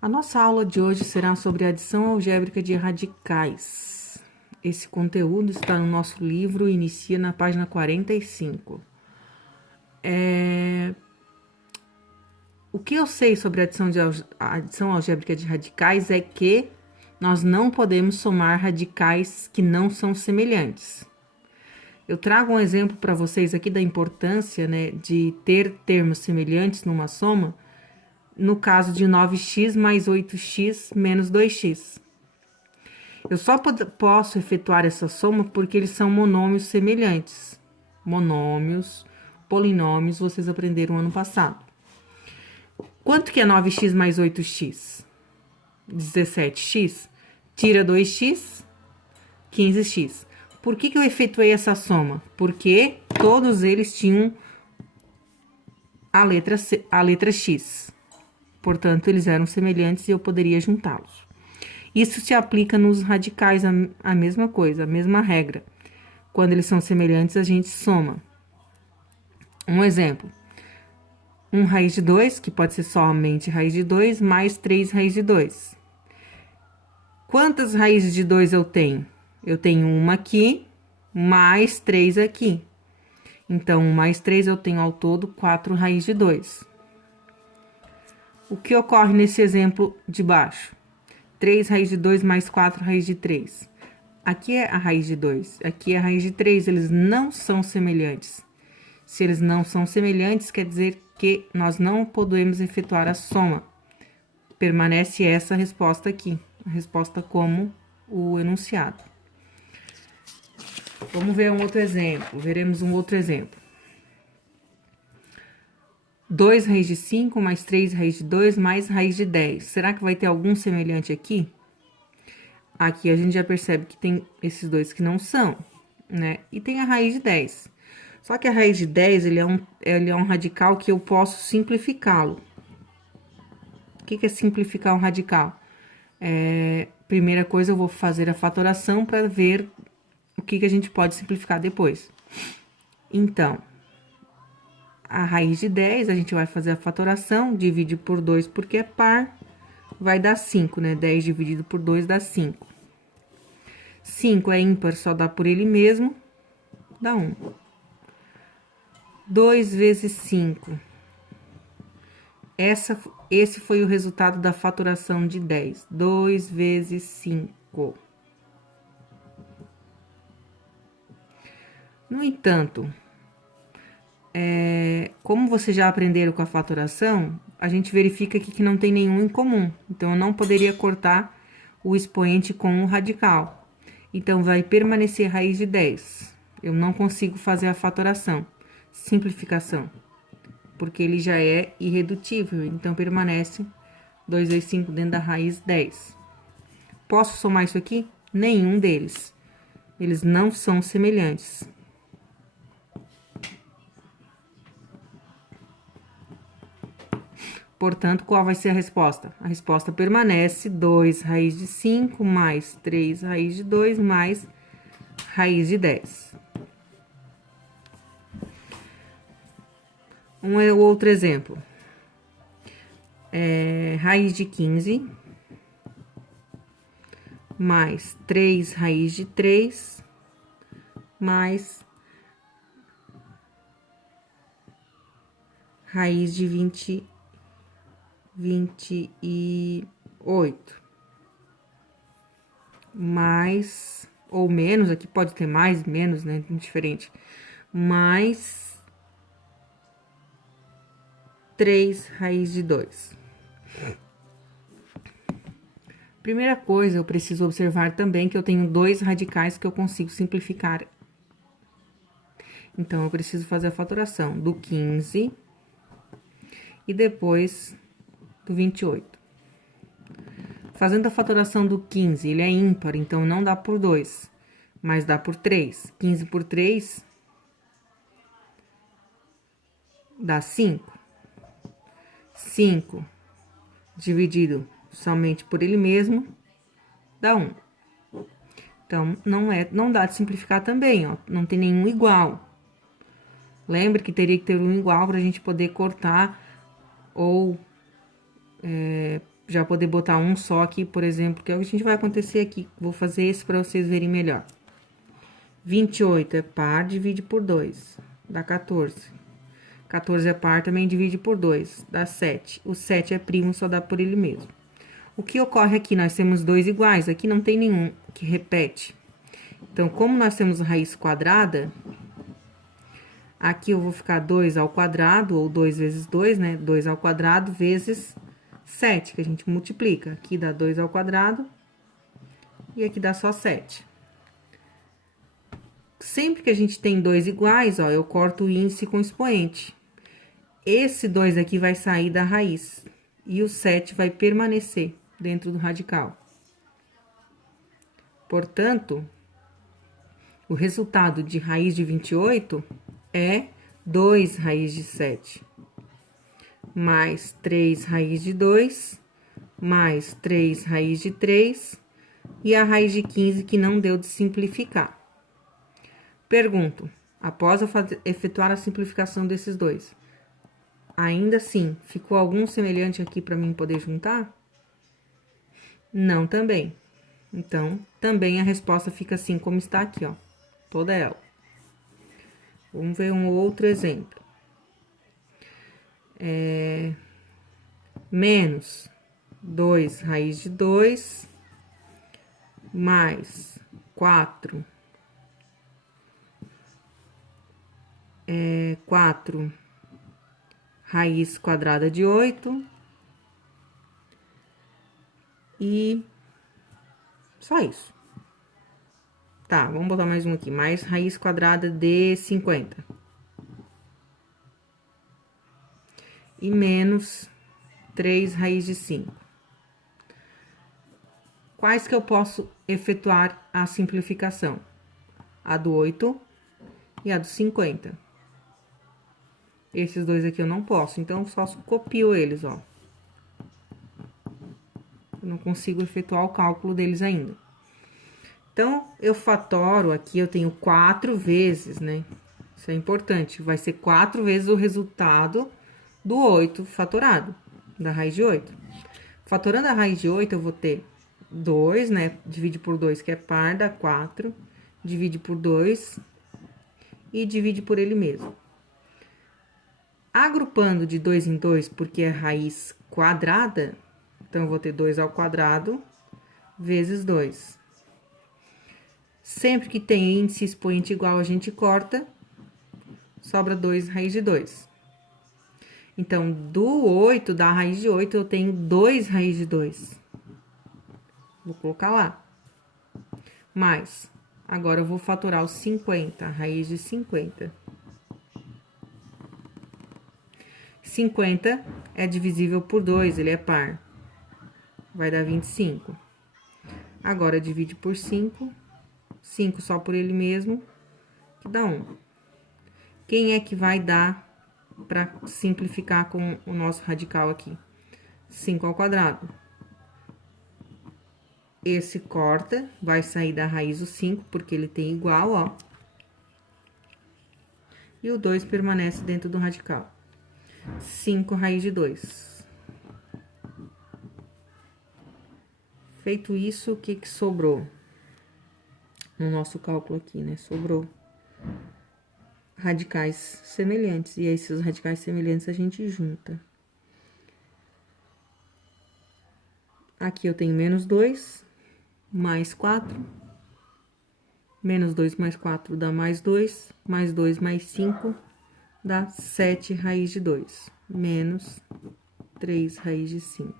A nossa aula de hoje será sobre adição algébrica de radicais. Esse conteúdo está no nosso livro e inicia na página 45. O que eu sei sobre a adição algébrica de radicais é que nós não podemos somar radicais que não são semelhantes. Eu trago um exemplo para vocês aqui da importância, de ter termos semelhantes numa soma, no caso de 9x mais 8x menos 2x. Eu só posso efetuar essa soma porque eles são monômios semelhantes. Monômios, polinômios, vocês aprenderam ano passado. Quanto que é 9x mais 8x? 17x. Tira 2x, 15x. Por que eu efetuei essa soma? Porque todos eles tinham a letra x. Portanto, eles eram semelhantes e eu poderia juntá-los. Isso se aplica nos radicais, a mesma coisa, a mesma regra. Quando eles são semelhantes, a gente soma. Um exemplo. 1 raiz de 2, que pode ser somente raiz de 2, mais 3 raiz de 2. Quantas raízes de 2 eu tenho? Eu tenho uma aqui, mais 3 aqui. Então, 1 mais 3, eu tenho ao todo 4 raiz de 2. O que ocorre nesse exemplo de baixo? 3 raiz de 2 mais 4 raiz de 3. Aqui é a raiz de 2, aqui é a raiz de 3, eles não são semelhantes. Se eles não são semelhantes, quer dizer que nós não podemos efetuar a soma. Permanece essa resposta aqui, a resposta como o enunciado. Vamos ver um outro exemplo, veremos um outro exemplo. 2 raiz de 5 mais 3 raiz de 2 mais raiz de 10. Será que vai ter algum semelhante aqui? Aqui a gente já percebe que tem esses dois que não são, né? E tem a raiz de 10. Só que a raiz de 10, ele é um radical que eu posso simplificá-lo. O que é simplificar um radical? Primeira coisa, eu vou fazer a fatoração para ver o que a gente pode simplificar depois. Então, a raiz de 10, a gente vai fazer a fatoração, divide por 2 porque é par, vai dar 5, né? 10 dividido por 2 dá 5. 5 é ímpar, só dá por ele mesmo, dá 1. 2 vezes 5. Esse foi o resultado da fatoração de 10. 2 vezes 5. No entanto, como vocês já aprenderam com a fatoração, a gente verifica aqui que não tem nenhum em comum. Então, eu não poderia cortar o expoente com o radical. Então, vai permanecer raiz de 10. Eu não consigo fazer a fatoração, simplificação, porque ele já é irredutível. Então, permanece 2 vezes 5 dentro da raiz 10. Posso somar isso aqui? Nenhum deles. Eles não são semelhantes. Portanto, qual vai ser a resposta? A resposta permanece 2 raiz de 5 mais 3 raiz de 2 mais raiz de 10. Outro exemplo. Raiz de 15 mais 3 raiz de 3 mais raiz de 28. Mais, ou menos, aqui pode ter mais, menos, né? Diferente. Mais 3 raiz de 2. Primeira coisa, eu preciso observar também que eu tenho 2 radicais que eu consigo simplificar. Então, eu preciso fazer a fatoração do 15 e depois do 28. Fazendo a fatoração do 15, ele é ímpar, então não dá por 2, mas dá por 3. 15 por 3 dá 5. 5 dividido somente por ele mesmo dá 1. Então, não dá de simplificar também, ó, não tem nenhum igual. Lembre que teria que ter um igual para a gente poder cortar ou já poder botar um só aqui, por exemplo, que é o que a gente vai acontecer aqui. Vou fazer esse para vocês verem melhor. 28 é par, divide por 2, dá 14. 14 é par, também divide por 2, dá 7. O 7 é primo, só dá por ele mesmo. O que ocorre aqui? Nós temos dois iguais, aqui não tem nenhum que repete. Então, como nós temos raiz quadrada, aqui eu vou ficar 2 ao quadrado, ou 2 vezes 2, né? 2 ao quadrado vezes 7, que a gente multiplica. Aqui dá 2 ao quadrado, e aqui dá só 7. Sempre que a gente tem dois iguais, ó, eu corto o índice com expoente. Esse 2 aqui vai sair da raiz, e o 7 vai permanecer dentro do radical. Portanto, o resultado de raiz de 28 é 2 raiz de 7, mais 3 raiz de 2, mais 3 raiz de 3, e a raiz de 15 que não deu de simplificar. Pergunto, após eu efetuar a simplificação desses dois, ainda assim, ficou algum semelhante aqui para mim poder juntar? Não, também. Então, também a resposta fica assim como está aqui, ó, toda ela. Vamos ver um outro exemplo. Menos 2 raiz de 2, mais 4 raiz quadrada de 8, e só isso. Tá, vamos botar mais um aqui, mais raiz quadrada de 50. E menos 3 raiz de 5. Quais que eu posso efetuar a simplificação? A do 8 e a do 50. Esses dois aqui eu não posso, então eu só copio eles, ó. Eu não consigo efetuar o cálculo deles ainda. Então, eu fatoro aqui, eu tenho 4 vezes, né? Isso é importante, vai ser 4 vezes o resultado do 8 fatorado, da raiz de 8. Fatorando a raiz de 8, eu vou ter 2, né? Divide por 2, que é par, dá 4. Divide por 2 e divide por ele mesmo. Agrupando de 2 em 2, porque é raiz quadrada, então, eu vou ter 2 ao quadrado vezes 2. Sempre que tem índice expoente igual, a gente corta, sobra 2 raiz de 2. Então, do 8, da raiz de 8, eu tenho 2 raiz de 2. Vou colocar lá. Mais, agora eu vou fatorar os 50, a raiz de 50. 50 é divisível por 2, ele é par. Vai dar 25. Agora, divide por 5. 5 só por ele mesmo, que dá 1. Quem é que vai dar para simplificar com o nosso radical aqui? 5 ao quadrado. Esse corta, vai sair da raiz o 5, porque ele tem igual, ó. E o 2 permanece dentro do radical. 5 raiz de 2. Feito isso, o que que sobrou? No nosso cálculo aqui, né? Sobrou radicais semelhantes. E esses radicais semelhantes a gente junta. Aqui eu tenho menos 2, mais 4. Menos 2 mais 4 dá mais 2. Mais 2 mais 5 dá 7 raiz de 2. Menos 3 raiz de 5.